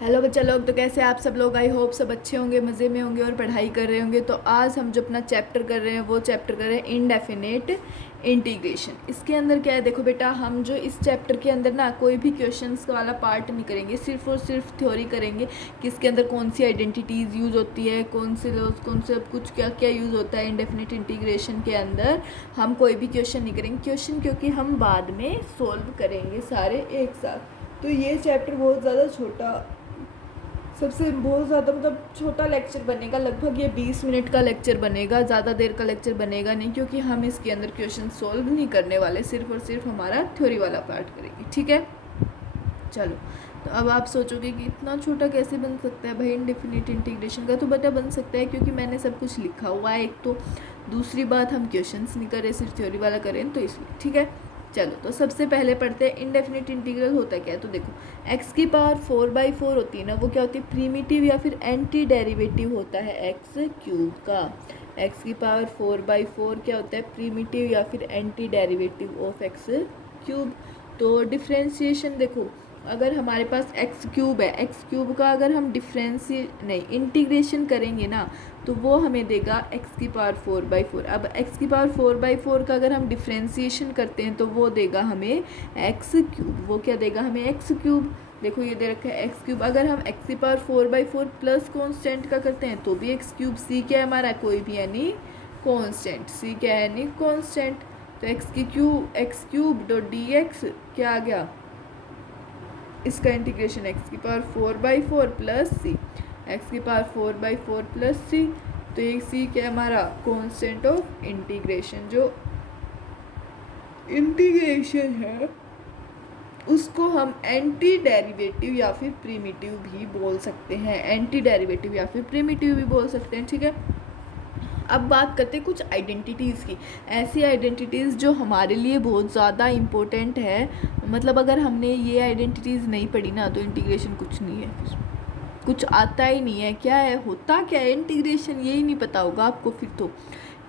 Hello बच्चा लोग, तो कैसे आप सब लोग। आई होप सब अच्छे होंगे, मज़े में होंगे और पढ़ाई कर रहे होंगे। तो आज हम जो अपना चैप्टर कर रहे हैं वो चैप्टर कर रहे हैं इनडेफिनेट इंटीग्रेशन। इसके अंदर क्या है, देखो बेटा, हम जो इस चैप्टर के अंदर ना कोई भी क्वेश्चंस वाला पार्ट नहीं करेंगे, सिर्फ और सिर्फ थ्योरी करेंगे कि इसके अंदर कौन सी आइडेंटिटीज़ यूज़ होती है, कौन से कुछ क्या क्या यूज़ होता है इनडेफिनेट इंटीग्रेशन के अंदर। हम कोई भी क्वेश्चन नहीं करेंगे क्योंकि हम बाद में सोल्व करेंगे सारे एक साथ। तो ये चैप्टर बहुत ज़्यादा छोटा, सबसे बहुत ज़्यादा मतलब छोटा लेक्चर बनेगा। लगभग ये 20 मिनट का लेक्चर बनेगा, ज़्यादा देर का लेक्चर बनेगा नहीं, क्योंकि हम इसके अंदर क्वेश्चन सोल्व नहीं करने वाले, सिर्फ और सिर्फ हमारा थ्योरी वाला पार्ट करेंगे। ठीक है, चलो। तो अब आप सोचोगे कि इतना छोटा कैसे बन सकता है भाई इनडेफिनिट इंटीग्रेशन का। तो बेटा बन सकता है, क्योंकि मैंने सब कुछ लिखा हुआ है एक तो, दूसरी बात हम क्वेश्चंस नहीं करें, सिर्फ थ्योरी वाला करें, तो इसलिए। ठीक है, चलो। तो सबसे पहले पढ़ते हैं इनडेफिनिट इंटीग्रल होता क्या है। तो देखो, x की पावर 4/4 होती है ना, वो क्या होती है, प्रीमिटिव या फिर एंटी डेरिवेटिव होता है एक्स क्यूब का। x की पावर 4/4 क्या होता है, प्रीमिटिव या फिर anti derivative of x cube. तो डिफ्रेंशिएशन देखो, अगर हमारे पास एक्स क्यूब है, एक्स क्यूब का अगर हम इंटीग्रेशन करेंगे ना, तो वो हमें देगा एक्स की पावर 4/4। अब एक्स की पावर 4/4 का अगर हम डिफ्रेंशिएशन करते हैं तो वो देगा हमें एक्स क्यूब। वो क्या देगा हमें, एक्स क्यूब। देखो ये दे रखा है एक्स क्यूब। अगर हम एक्स की पावर 4/4 प्लस कॉन्स्टेंट का करते हैं तो भी एक्स क्यूब। सी क्या है हमारा, कोई भी यानी कॉन्स्टेंट। सी क्या है, यानी कॉन्स्टेंट। तो x cube dot D x क्या आ गया, इसका इंटीग्रेशन एक्स की पावर 4/4 प्लस सी, एक्स की पावर 4/4 प्लस सी। तो ये सी क्या है हमारा, कांस्टेंट ऑफ इंटीग्रेशन। जो इंटीग्रेशन है उसको हम एंटी डेरिवेटिव या फिर प्रीमिटिव भी बोल सकते हैं, एंटी डेरिवेटिव या फिर प्रीमिटिव भी बोल सकते हैं। ठीक है, अब बात करते हैं कुछ आइडेंटिटीज़ की, ऐसी आइडेंटिटीज़ जो हमारे लिए बहुत ज़्यादा इम्पोर्टेंट है। मतलब अगर हमने ये आइडेंटिटीज़ नहीं पढ़ी ना, तो इंटीग्रेशन कुछ नहीं है, कुछ आता ही नहीं है। क्या है, होता क्या है इंटीग्रेशन, यही नहीं पता होगा आपको फिर तो।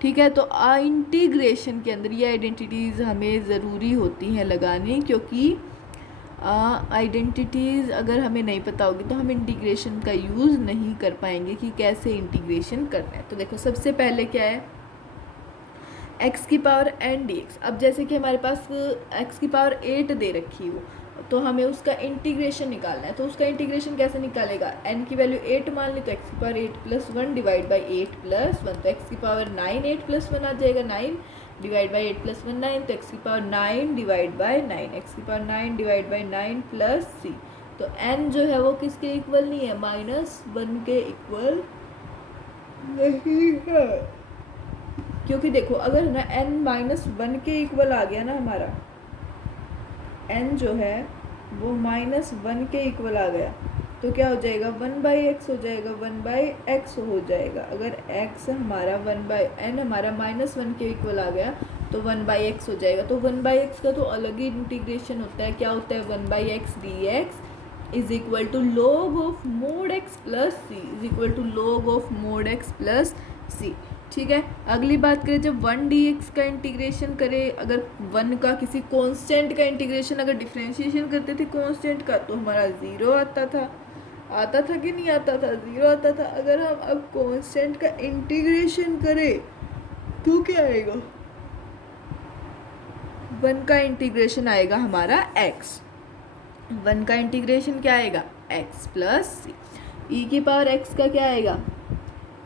ठीक है, तो इंटीग्रेशन के अंदर ये आइडेंटिटीज़ हमें ज़रूरी होती हैं लगानी, क्योंकि आइडेंटिटीज़ अगर हमें नहीं पता होगी तो हम इंटीग्रेशन का यूज़ नहीं कर पाएंगे कि कैसे इंटीग्रेशन करना है। तो देखो सबसे पहले क्या है, x की पावर n dx। अब जैसे कि हमारे पास x की पावर 8 दे रखी हो, तो हमें उसका इंटीग्रेशन निकालना है। तो उसका इंटीग्रेशन कैसे निकालेगा, n की वैल्यू 8 मान ली, तो x की पावर 8+1 डिवाइड बाई 8+1। तो x की पावर 9 8+1 आ जाएगा, 9 डिवाइड बाई 8+1 9। तो x की पावर 9 डिवाइड बाई 9, x की power 9 divide by 9 plus c। तो n जो है वो किसके इक्वल नहीं है, -1 के इक्वल नहीं है। क्योंकि देखो अगर ना n -1 के इक्वल आ गया ना हमारा, n जो है वो -1 के इक्वल आ गया, तो क्या हो जाएगा, 1/x हो जाएगा, 1/x हो जाएगा। अगर x हमारा n हमारा -1 के इक्वल आ गया तो 1/x हो जाएगा। तो 1/x का तो अलग ही इंटीग्रेशन होता है। क्या होता है, 1/x dx is equal to log of mod x plus c, is equal to log of mod x plus सी। ठीक है, अगली बात करें, जब 1 dx का इंटीग्रेशन करें, अगर 1 का किसी कांस्टेंट का इंटीग्रेशन अगर डिफ्रेंशिएशन करते थे कांस्टेंट का, तो हमारा 0 आता था कि नहीं आता था, 0 आता था। अगर हम अब कांस्टेंट का इंटीग्रेशन करें तो क्या आएगा, 1 का इंटीग्रेशन आएगा हमारा x, 1 का इंटीग्रेशन क्या आएगा, x प्लस सी। ई की पावर x का क्या आएगा,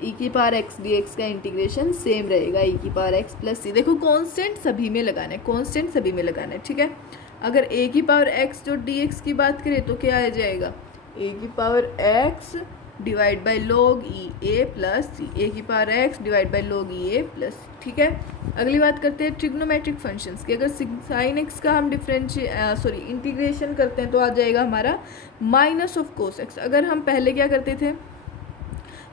e की पावर x dx का इंटीग्रेशन सेम रहेगा, e की पावर x प्लस सी। देखो कांस्टेंट सभी में लगाना है, कांस्टेंट सभी में लगाना है। ठीक है, अगर a की पावर x जो dx की बात करें तो क्या आ जाएगा, a की power x divide by log e a plus c, a की power x divide by log e a plus सी। ठीक है, अगली बात करते हैं ट्रिग्नोमेट्रिक फंक्शंस की। अगर साइन x का हम इंटीग्रेशन करते हैं तो आ जाएगा हमारा माइनस ऑफ कोस x। अगर हम पहले क्या करते थे,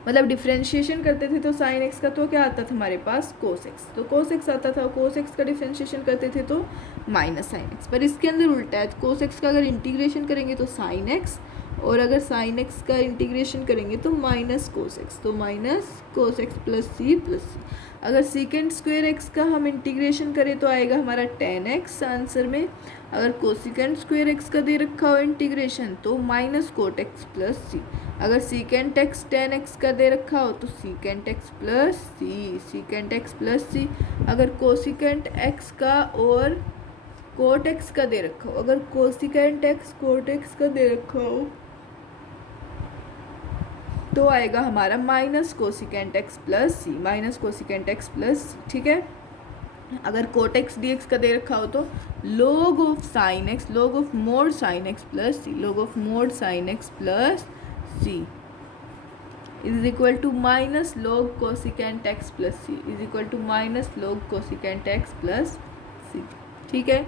मतलब डिफ्रेंशिएशन करते थे, तो साइन एक्स का तो क्या आता था हमारे पास, कोस एक्स। तो कोस एक्स आता था, कोस एक्स का डिफ्रेंशिएशन करते थे तो माइनस साइन एक्स। पर इसके अंदर उल्टा है, कोस एक्स का अगर इंटीग्रेशन करेंगे तो साइन एक्स, और अगर साइन एक्स का इंटीग्रेशन करेंगे तो माइनस कोस एक्स, तो माइनस कोस एक्स प्लस सी प्लस सी। अगर सीकेंड स्क्वायर एक्स का हम इंटीग्रेशन करें तो आएगा हमारा टेन एक्स आंसर में। अगर कोसिकेंड स्क्वायर एक्स का दे रखा हो इंटीग्रेशन तो minus cot x plus c. अगर सीकेंट एक्स टेन एक्स का दे रखा हो तो सीकेंट एक्स प्लस सी, सीकेंट एक्स प्लस सी। अगर कोसिकेंट एक्स का और कोट एक्स का दे रखा हो, अगर कोसिकेंट एक्स कोट एक्स का दे रखा हो तो आएगा हमारा minus cosecant x plus c, minus cosecant x plus सी। ठीक है। अगर कोट एक्स डी एक्स का दे रखा हो तो log of sine x, log of mod sine x plus c, log of mod sine x plus c is equal to minus log cosecant x plus c, is equal to minus log cosecant x plus सी। ठीक है।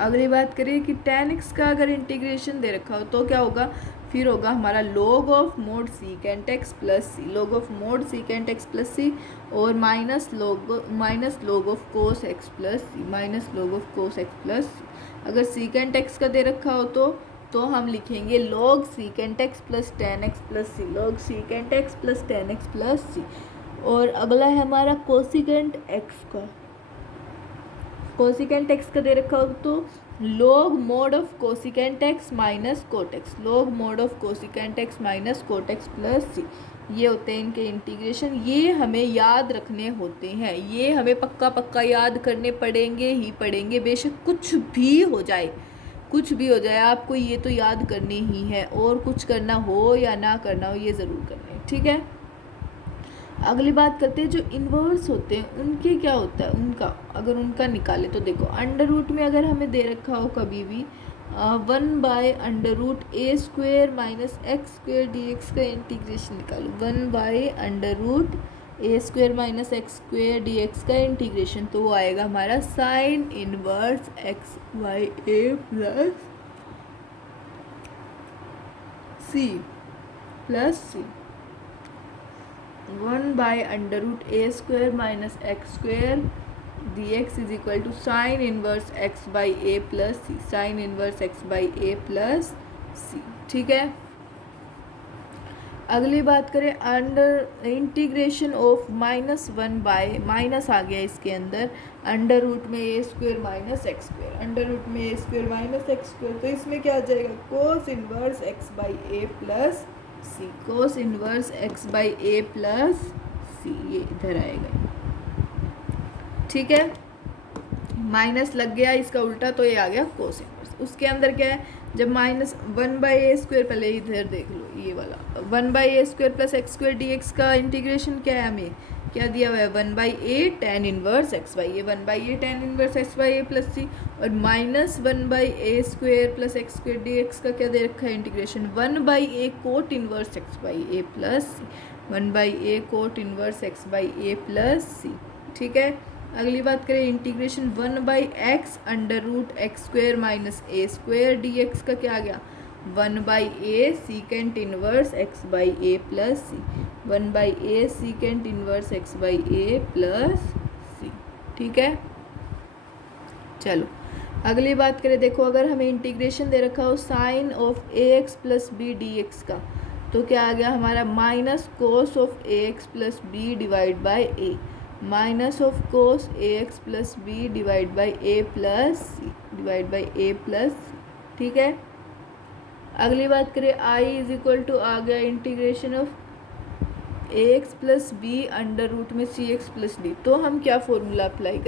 अगली बात करिए कि tan x का अगर integration दे रखा हो तो क्या होगा, फिर होगा हमारा log of mod secant x plus c, log of mod secant x plus c और minus log of cos x plus c, minus log of cos x plus c. अगर सीकेंट एक्स का दे रखा हो तो हम लिखेंगे log secant x plus tan x plus c, log secant x plus tan x plus c. और अगला है हमारा कोसिकेंट एक्स का, कोसिकेंट एक्स का दे रखा हो तो log mod of cosecant x minus cot x, log mod of cosecant x minus cot x plus c. ये होते हैं इनके इंटीग्रेशन। ये हमें याद रखने होते हैं, ये हमें पक्का पक्का याद करने पड़ेंगे ही पड़ेंगे, बेशक कुछ भी हो जाए, कुछ भी हो जाए आपको ये तो याद करने ही है, और कुछ करना हो या ना करना हो ये ज़रूर करना है। ठीक है। अगली बात करते हैं जो इन्वर्स होते हैं उनके क्या होता है, उनका अगर उनका निकाले तो देखो अंडर रूट में अगर हमें दे रखा हो कभी भी 1/√a² minus x square D x का इंटीग्रेशन निकालो, 1/√a² minus x square D x का इंटीग्रेशन, तो वो आएगा हमारा sine inverse x by a plus c 1/√a² minus x square D x is equal to sine inverse x by a plus c, sine inverse x by a plus सी। ठीक है। अगली बात करें अंडर इंटीग्रेशन ऑफ -1 माइनस आ गया इसके अंदर under root में a² minus x square, under root में a² माइनस एक्स स्क्वेयर, तो इसमें क्या आ जाएगा cos inverse x by a plus c, cos inverse x by a plus c, ये इधर आएगा। ठीक है। माइनस लग गया इसका उल्टा तो ये आ गया कोस इनवर्स। उसके अंदर क्या है, जब -1/a², पहले इधर देख लो ये वाला 1/a² plus x square D x का इंटीग्रेशन क्या है, हमें क्या दिया हुआ है 1/a tan inverse x by a, 1/a tan inverse x by a plus c, और -1/a² plus x square D x का क्या दे रखा है integration 1/a cot inverse x by a plus c, 1/a cot inverse x by a plus सी। ठीक है। अगली बात करें integration 1/x under root x² minus a² d x का क्या आ गया 1/a secant inverse x by a plus c, 1/a secant inverse x by a plus सी। ठीक है। चलो अगली बात करें, देखो अगर हमें इंटीग्रेशन दे रखा हो sine of ax plus B D x का, तो क्या आ गया हमारा minus cos of ax plus B divide by a, minus of cos ax plus B divide by a plus C, divide by a plus. ठीक है। अगली बात करें i इज इक्वल टू आ गया integration of ax plus b under root में cx plus d, तो हम क्या फॉर्मूला अप्लाई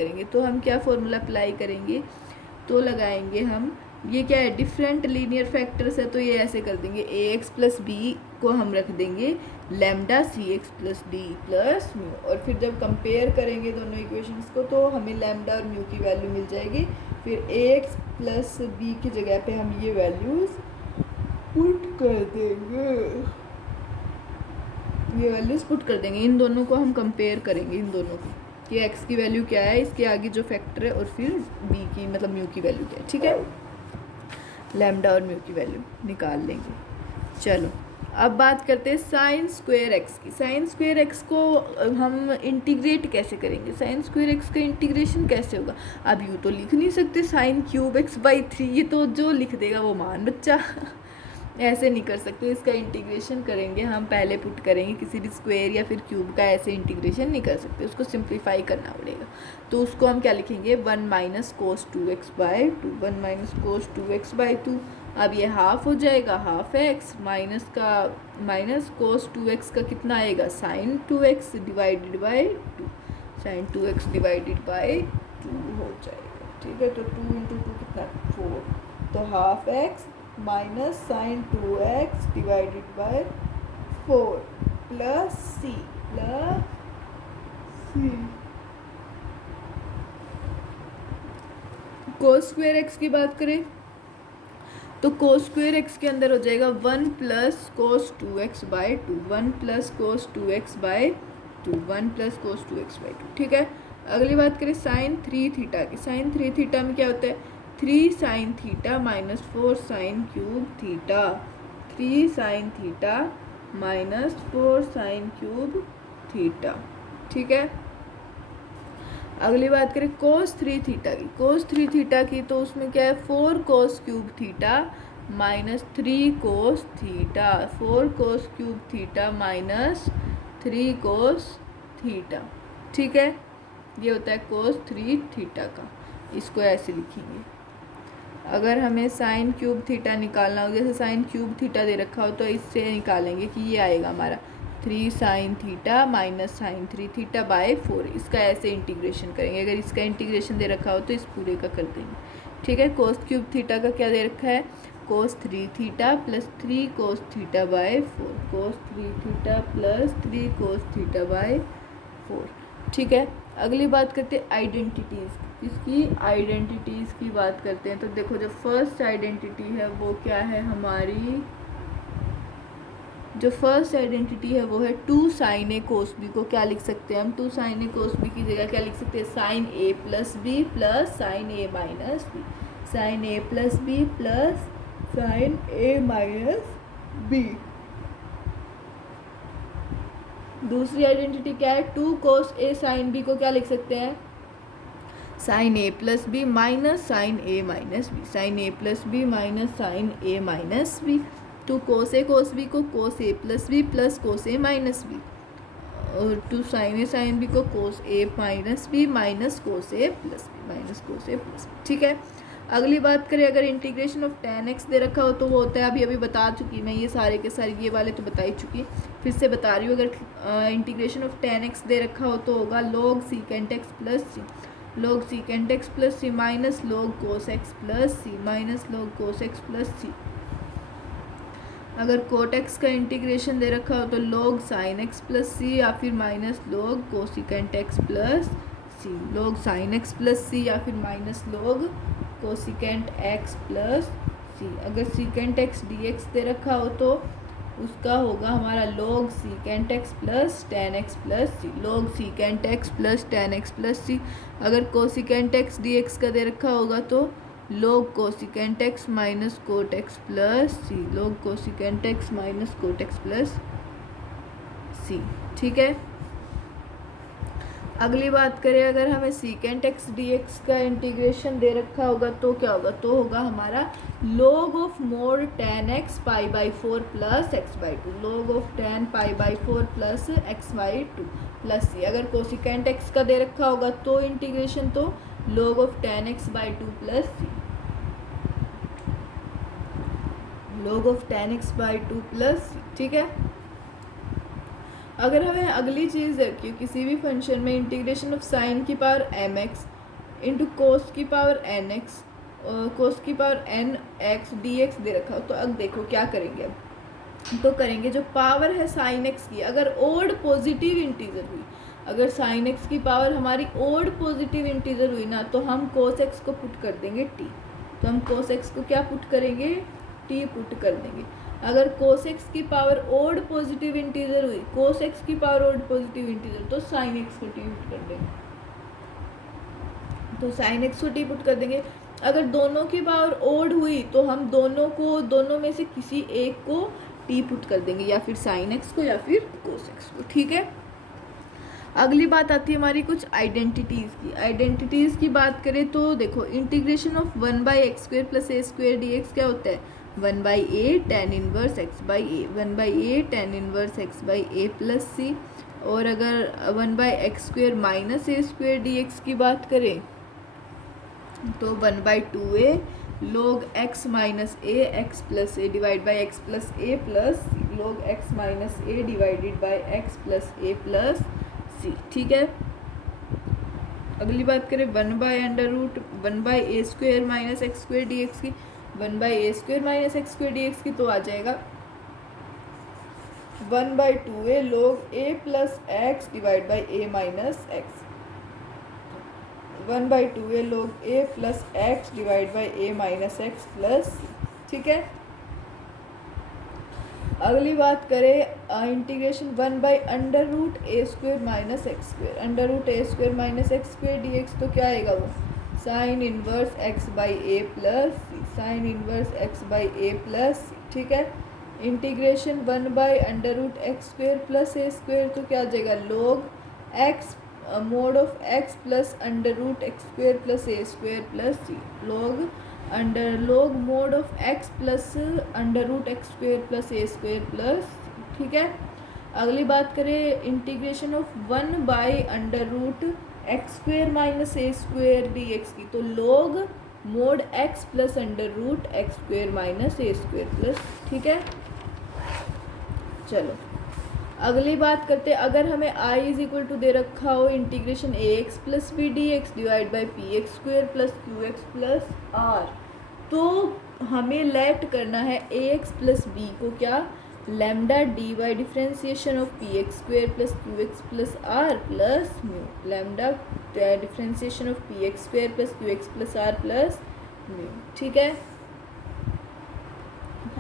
करेंगे, तो लगाएंगे हम, ये क्या है डिफरेंट लीनियर फैक्टर्स है, तो ये ऐसे कर देंगे ax प्लस बी को हम रख देंगे lambda cx plus D plus mu, और फिर जब कंपेयर करेंगे दोनों इक्वेशंस को तो हमें लैम्डा और म्यू की वैल्यू मिल जाएगी। फिर ax प्लस बी की जगह पे हम ये वैल्यूज़ पुट कर देंगे, इन दोनों को हम कंपेयर करेंगे, इन दोनों को कि x की वैल्यू क्या है, इसके आगे जो फैक्टर है, और फिर b की मतलब म्यू की वैल्यू क्या है। ठीक है। लैम्डा और म्यू की वैल्यू निकाल लेंगे। चलो अब बात करते हैं साइन स्क्वेयर एक्स की। साइन स्क्वेयर एक्स को हम इंटीग्रेट कैसे करेंगे, साइन स्क्वेयर एक्स का इंटीग्रेशन कैसे होगा। अब यूँ तो लिख नहीं सकते साइन क्यूब एक्स बाई 3, ये तो जो लिख देगा वो मान बच्चा ऐसे नहीं कर सकते। इसका इंटीग्रेशन करेंगे हम, पहले पुट करेंगे किसी भी स्क्वेयर या फिर क्यूब का, ऐसे इंटीग्रेशन नहीं कर सकते, उसको सिंप्लीफाई करना पड़ेगा। तो उसको हम क्या लिखेंगे, 1 minus cos 2x by 2, 1 minus cos 2x by 2। अब ये हाफ हो जाएगा, हाफ एक्स माइनस का माइनस कोस 2x का कितना आएगा, sine 2x divided by 2, sine 2x divided by 2 हो जाएगा। ठीक है, तो 2 इंटू 2 कितना, 4, तो half x minus sine 2x divided by 4 plus c cos square x की बात करें तो कोस स्क्वेयर एक्स के अंदर हो जाएगा 1 plus cos 2x by 2, 1 plus cos 2x by 2, 1 plus cos 2x by 2। ठीक है, अगली बात करें साइन 3 थीटा की। साइन 3 थीटा में क्या होता है, 3 sine theta minus 4 sine cube theta, 3 sine theta minus 4 sine cube theta. ठीक है, अगली बात करें कोस 3 थीटा की। कोस 3 थीटा की तो उसमें क्या है, 4 cos cube theta minus 3 cos theta, 4 cos cube theta minus 3 cos theta. ठीक है, ये होता है कोस 3 थीटा का, इसको ऐसे लिखेंगे। अगर हमें साइन क्यूब थीटा निकालना हो, जैसे साइन क्यूब थीटा दे रखा हो तो इससे निकालेंगे कि ये आएगा हमारा 3 sine theta minus sine 3 theta by 4। इसका ऐसे इंटीग्रेशन करेंगे, अगर इसका इंटीग्रेशन दे रखा हो तो इस पूरे का कर देंगे। ठीक है, कोस क्यूब थीटा का क्या दे रखा है, कोस 3 theta plus 3 cos theta by 4, cos 3 theta plus 3 cos theta by 4। ठीक है, अगली बात करते हैं आइडेंटिटीज़, इसकी आइडेंटिटीज़ की बात करते हैं। तो देखो जो फर्स्ट आइडेंटिटी है वो क्या है हमारी, जो फर्स्ट आइडेंटिटी है वो है 2 साइन ए कोस बी को क्या लिख सकते हैं हम, 2 साइन ए कोस बी की जगह क्या लिख सकते हैं, साइन ए प्लस बी प्लस साइन ए माइनस बी, साइन ए प्लस बी प्लस साइन ए माइनस बी। दूसरी आइडेंटिटी क्या है, 2 कोस ए साइन बी को क्या लिख सकते हैं, साइन ए प्लस बी माइनस साइन ए माइनस बी, साइन ए प्लस बी माइनस साइन ए माइनस बी। 2 कोस B को कोस ए plus B plus cos ए minus B, और 2 साइन बी को कोस ए माइनस बी माइनस कोस ए प्लस बी, माइनस कोस ए plus B. ठीक है, अगली बात करें अगर integration of tan x दे रखा हो तो वो होता है, अभी बता चुकी मैं ये सारे के सारे, ये वाले तो बता ही चुकी, फिर से बता रही हूँ। अगर इंटीग्रेशन ऑफ tan x दे रखा हो तो होगा log secant x plus c, log secant x plus c minus log cos x plus c minus log cos x plus c. अगर cot x का इंटीग्रेशन दे रखा हो तो log sin x plus c या फिर minus log cosecant x plus c, log sin x plus c या फिर minus log cosecant x plus c. अगर secant x dx दे रखा हो तो उसका होगा हमारा log secant x plus tan x plus c, log secant x plus tan x plus c. अगर cosecant x dx का दे रखा होगा तो log cosecant x minus cot x plus c, log cosecant x minus cot x plus सी। ठीक है, अगली बात करें अगर हमें secant x dx का इंटीग्रेशन दे रखा होगा तो क्या होगा, तो होगा हमारा log of mod tan x pi by 4 plus x by 2, log of tan pi by 4 plus x by 2 plus c. अगर cosecant x का दे रखा होगा तो इंटीग्रेशन तो log of tan x by 2 plus c, log of tan x by 2 plus सी। ठीक है, अगर हमें अगली चीज़ है कि किसी भी फंक्शन में इंटीग्रेशन ऑफ साइन की power m x into cos की पावर एन एक्स, कोस की power n x d x दे रखा हो तो अब देखो क्या करेंगे, अब तो करेंगे जो पावर है साइन एक्स की, अगर ओड पॉजिटिव इंटीजर हुई, अगर साइन एक्स की पावर हमारी ओड पॉजिटिव इंटीजर हुई ना तो हम कोस एक्स को पुट कर देंगे टी, तो हम कोस एक्स को क्या पुट करेंगे, टी पुट कर देंगे। अगर कोस एक्स की पावर ओड पॉजिटिव इंटीजर हुई, कोस एक्स की पावर ओड पॉजिटिव इंटीजर तो साइन एक्स को टी पुट कर देंगे, तो साइन एक्स को टी पुट कर देंगे। अगर दोनों की पावर ओड हुई तो हम दोनों में से किसी एक को टी पुट कर देंगे, या फिर साइन एक्स को या फिर कोस एक्स को, ठीक है। अगली बात आती है हमारी कुछ आइडेंटिटीज़ की। आइडेंटिटीज़ की बात करें तो देखो, integration of 1/x² + a² dx क्या होता है, 1/a tan inverse x/a, 1/a tan inverse x/a plus c. और अगर 1/x² - a² dx की बात करें तो 1/2a log x minus a x plus a divide by x plus a plus log x minus a divided by x plus a plus सी, ठीक है। अगली बात करें 1/√1/a² माइनस x² dx की, 1/a² माइनस x² dx की तो आ जाएगा 1/2a log a plus x divide by a minus x, 1/2a log a plus x divide by a minus x plus, ठीक है। अगली बात करें integration 1/√a² minus x², √a² minus x² dx तो क्या आएगा वो sine inverse x/a plus sine inverse x/a plus, ठीक है। इंटीग्रेशन 1/√x² प्लस a² तो क्या आ जाएगा log x mod of x plus √x² plus a² plus c, log mod of x plus √x² plus a² plus, ठीक है। अगली बात करें integration of 1/√x² minus a² dx की, तो log mod x plus √x² minus a² plus, ठीक है। चलो अगली बात करते हैं, अगर हमें i इज इक्वल टू दे रखा हो integration ax plus b dx divide by px² plus qx plus r, तो हमें लेट करना है ax प्लस b को क्या lambda D by differentiation of px² plus qx plus r plus mu, lambda differentiation of px² plus qx plus r plus mu, ठीक है।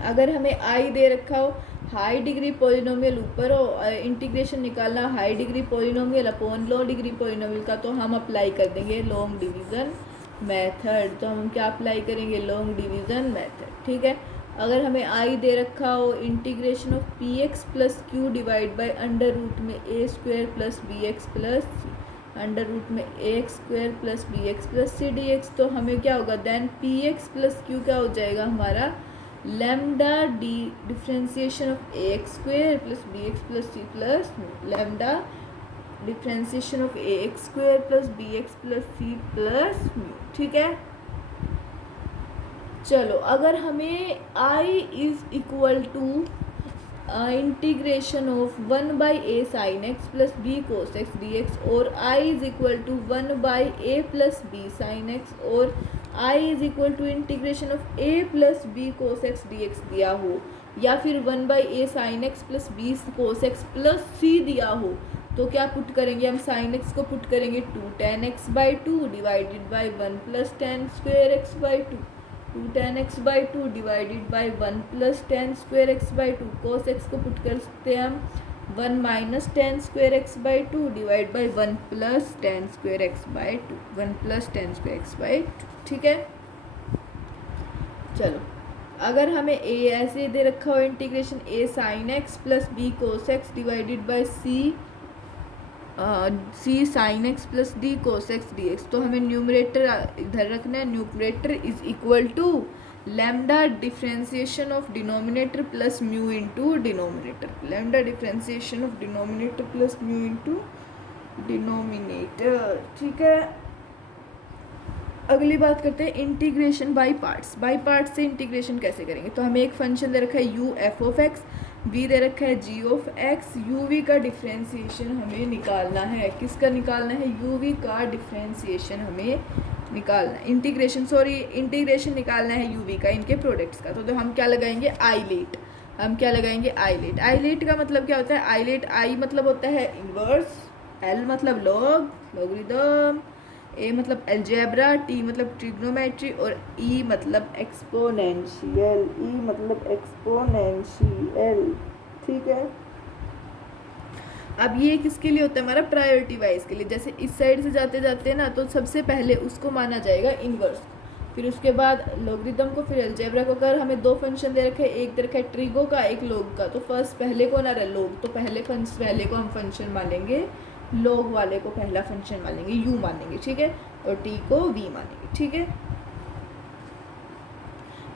अगर हमें i दे रखा हो हाई डिग्री पॉलिनोमियल ऊपर हो, इंटीग्रेशन निकालना हाई डिग्री पॉलिनोमियल अपॉन लो degree polynomial का, तो हम अप्लाई कर देंगे लॉन्ग डिवीज़न मेथड, तो हम क्या अप्लाई करेंगे लॉन्ग डिवीज़न मेथड, ठीक है। अगर हमें i दे रखा हो integration of px plus q divide by √में a² प्लस bx प्लस √में ax² plus bx plus c dx, तो हमें क्या होगा देन px प्लस q क्या हो जाएगा हमारा lambda d differentiation of ax² plus bx plus c plus lambda differentiation of ax² plus bx plus c plus mu, ठीक है। चलो अगर हमें i is equal to integration of 1/a sin x plus b cos x dx और i is equal to 1/a plus b sin x और i is equal to integration of a plus b cos x dx दिया हो, या फिर 1/a sin x plus b cos x plus c दिया हो, तो क्या पुट करेंगे हम sin x को पुट करेंगे 2 tan x/2 divided by 1 plus tan square x/2, 2 tan x/2 divided by 1 plus tan square x/2, cos x को put कर सकते हैं हम 1 minus tan square x/2 divide by 1 plus tan square x/2, 1 plus tan square x/2, ठीक है। चलो अगर हमें a ऐसे दे रखा हो integration a sin x plus b cos x divided by c sin x plus d cos x dx, तो हमें न्यूमरेटर इधर रखना है, numerator is equal to lambda differentiation of denominator plus mu into denominator, lambda differentiation of denominator plus mu into denominator, ठीक है। अगली बात करते हैं integration by parts. By parts से इंटीग्रेशन कैसे करेंगे, तो हमें एक फंक्शन दे रखा है u f of x, v दे रखा है g ऑफ x, uv का डिफ्रेंसिएशन हमें निकालना है, किसका निकालना है uv का डिफ्रेंसिएशन हमें निकालना है, इंटीग्रेशन निकालना है uv का इनके प्रोडक्ट्स का, तो हम क्या लगाएंगे आइलेट, हम क्या लगाएंगे आइलेट। आइलेट का मतलब क्या होता है, आइलेट आई मतलब होता है इन्वर्स, एल मतलब लॉग लॉगरिथम, ए मतलब अलजेब्रा, टी मतलब ट्रिग्नोमेट्री और ई मतलब एक्सपोनेंशियल, ई मतलब एक्सपोनेंशियल, ठीक है। अब ये किसके लिए होता है हमारा प्रायोरिटी वाइज के लिए, जैसे इस साइड से जाते जाते ना तो सबसे पहले उसको माना जाएगा इन्वर्स, फिर उसके बाद लॉगरिदम को, फिर अलजेब्रा को। अगर हमें दो फंक्शन दे रखे, एक दे रखा है ट्रिगो का, एक लॉग का, तो फर्स्ट पहले को ना रहा लॉग, तो पहले को हम फंक्शन मानेंगे, लॉग वाले को पहला फंक्शन मानेंगे, यू मानेंगे, ठीक है, और टी को वी मानेंगे, ठीक है।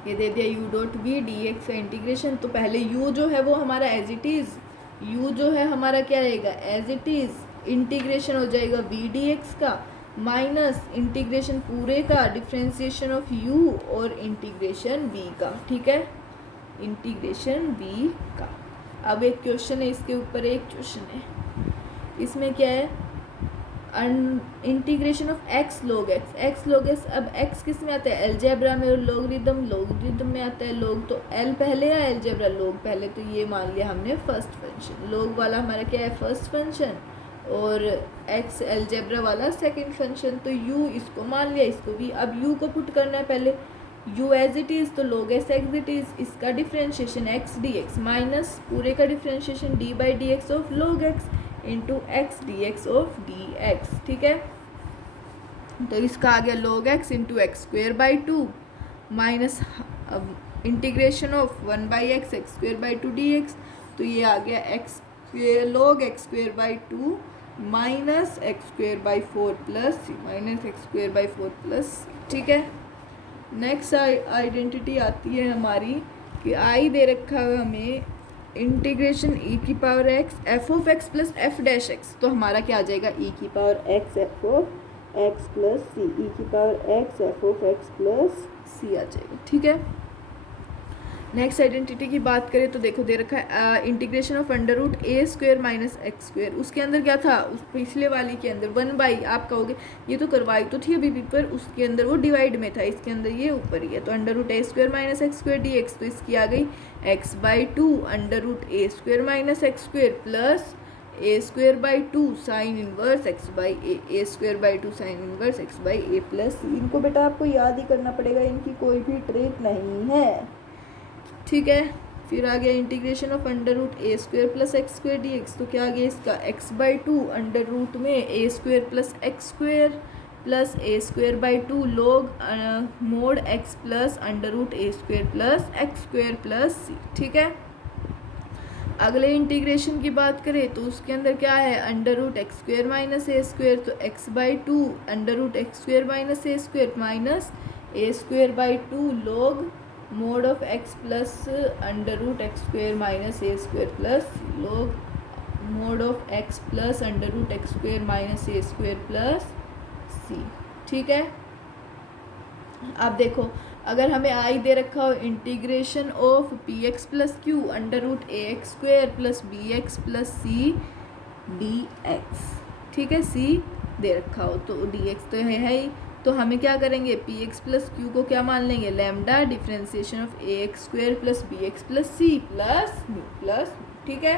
ये दे दिया u dot v d x का इंटीग्रेशन। तो पहले यू जो है वो हमारा एज इट इज़, यू जो है हमारा क्या रहेगा एज इट इज़, इंटीग्रेशन हो जाएगा वी डी एक्स का माइनस इंटीग्रेशन पूरे का डिफ्रेंसिएशन ऑफ यू और इंटीग्रेशन वी का, ठीक है, इंटीग्रेशन वी का। अब एक क्वेश्चन है, इसके ऊपर एक क्वेश्चन है, इसमें क्या है, integration of x log x, x log x. अब एक्स किस में आता है, अलजेब्रा में, और लॉगरिदम में आता है लॉग, तो एल पहले या अलजेब्रा लॉग पहले, तो ये मान लिया हमने फर्स्ट फंक्शन, लॉग वाला हमारा क्या है फर्स्ट फंक्शन, और एक्स अलजेब्रा वाला सेकंड फंक्शन। तो यू इसको मान लिया, इसको भी। अब यू को पुट करना है पहले, यू एज इट इज़, तो log s x it is, इसका differentiation x d x minus पूरे का differentiation d by d x of log x into x d x of d x, ठीक है। तो इसका आ गया log x into x square by two minus integration of 1 by x x square by two d x. तो ये आ गया x log x square by two minus x square by 4 plus c minus x square by 4 plus, ठीक है। Next identity आती है हमारी कि आई दे रखा है हमें इंटीग्रेशन ई की power x f of x plus f dash x. तो हमारा क्या आ जाएगा ई की power x f of x plus c, e की power x f of x plus c आ जाएगा, ठीक है। नेक्स्ट आइडेंटिटी की बात करें तो देखो दे रखा है integration of under root A square minus x square. उसके अंदर क्या था, उस पिछले वाली के अंदर 1 बाई, आप कहोगे ये तो करवाई तो थी अभी भी, पर उसके अंदर वो डिवाइड में था, इसके अंदर ये ऊपर ही है। तो अंडर रूट ए square minus x square D x, तो इसकी आ गई x by two under root A square minus x square plus A square by two sine inverse x by a square by two sine inverse x by a plus c. इनको बेटा आपको याद ही करना पड़ेगा, इनकी कोई भी ट्रिक नहीं है, ठीक है। फिर आ गया integration of under root A square plus x square D x. तो क्या आ गया इसका X by two under root में A square plus x square plus A square by two log mod X plus under root A square plus x square plus सी, ठीक है। अगले integration की बात करें तो उसके अंदर क्या है under root X square minus A square, तो X by two under root X square minus A square minus A square by two log mod of x plus under root X square minus A square plus log mod of x plus under root X square minus A square plus सी, ठीक है। अब देखो अगर हमें आई दे रखा हो integration of p x plus q under root a x square plus B x plus c d x, ठीक है, सी दे रखा हो तो डी एक्स तो है ही। तो हमें क्या करेंगे पी एक्स प्लस क्यू को क्या मान लेंगे lambda differentiation of a x square plus B x plus C plus, ठीक है।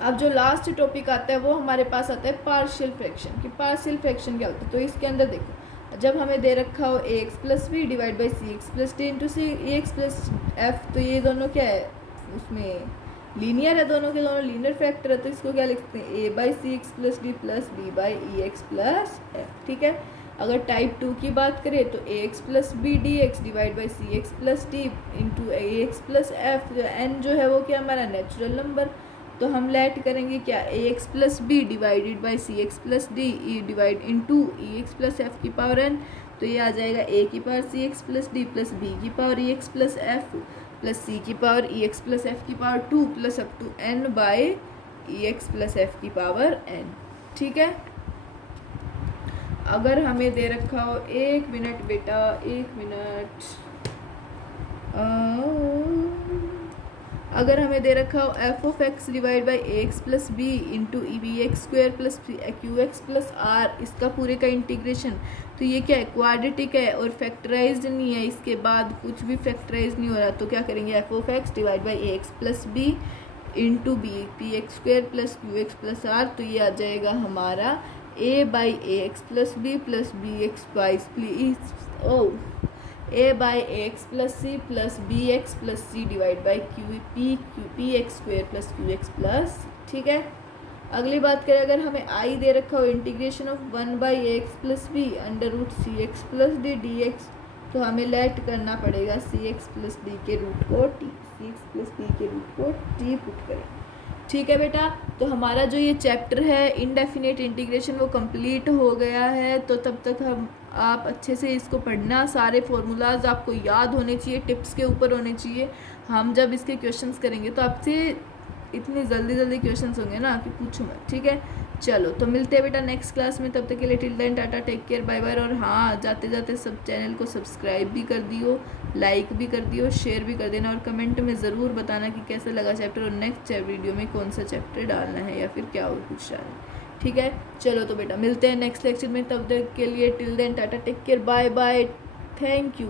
अब जो लास्ट टॉपिक आता है वो हमारे पास आता है पार्शियल फ्रैक्शन कि पार्शियल फ्रैक्शन क्या होता है। तो इसके अंदर देखो जब हमें दे रखा हो A x plus B divide by C X plus D into C A x plus F, तो ये दोनों क्या है उसमें लीनियर है, दोनों के दोनों लीनियर फैक्टर है। तो इसको क्या लिखते हैं A by C X plus D plus B by E X plus F, ठीक है। अगर टाइप 2 की बात करें तो A x plus B D X divide by C X plus D into A x plus F. N जो है वो क्या हमारा नेचुरल नंबर, तो हम लेट करेंगे क्या A x plus B divided by C X plus D E divide into E X plus F की पावर एन। तो ये आ जाएगा ए की power C X plus D plus B की power E X plus F plus C की power E X plus F की power 2 plus up to N by E X plus F की power N, ठीक है। अगर हमें दे रखा हो 1 मिनट बेटा 1 मिनट, अगर हमें दे रखा हो f of x divide by A x plus B into e b x square plus Q x plus r, इसका पूरे का इंटीग्रेशन, तो ये क्या है क्वाड्रेटिक है और फैक्टराइज्ड नहीं है, इसके बाद कुछ भी फैक्टराइज नहीं हो रहा। तो क्या करेंगे F of x divide by A x plus B into B P X square plus Q x plus R, तो ये आ जाएगा हमारा A by A x plus B plus B X by A by A x plus C plus B x plus C divide by Q P X square plus Q x plus, ठीक है। अगली बात करें, अगर हमें आई दे रखा हो integration of 1/ax+b √cx+d dx, तो हमें लेट करना पड़ेगा cx+d के रूट को t, cx+d के रूट को t पुट करें। ठीक है बेटा, तो हमारा जो ये चैप्टर है इनडेफिनेट इंटीग्रेशन वो कंप्लीट हो गया है। तो तब तक आप अच्छे से इसको पढ़ना, सारे फॉर्मूलाज आपको याद होने चाहिए, टिप्स के ऊपर होने चाहिए। हम जब इसके क्वेश्चंस करेंगे तो आपसे इतनी जल्दी क्वेश्चंस होंगे ना कि पूछो मत। ठीक है, चलो तो मिलते हैं बेटा नेक्स्ट क्लास में। तब तक के लिए till then tata, take care, bye bye. और हाँ, जाते जाते सब चैनल को सब्सक्राइब भी कर दियो, लाइक भी कर दियो, शेयर भी कर देना, और कमेंट में ज़रूर बताना कि कैसा लगा चैप्टर, और नेक्स्ट वीडियो में कौन सा चैप्टर डालना है या फिर क्या और कुछ डालना है। ठीक है, चलो तो बेटा मिलते हैं नेक्स्ट लेक्चर में। तब तक के लिए till then tata, take care, bye bye, thank you.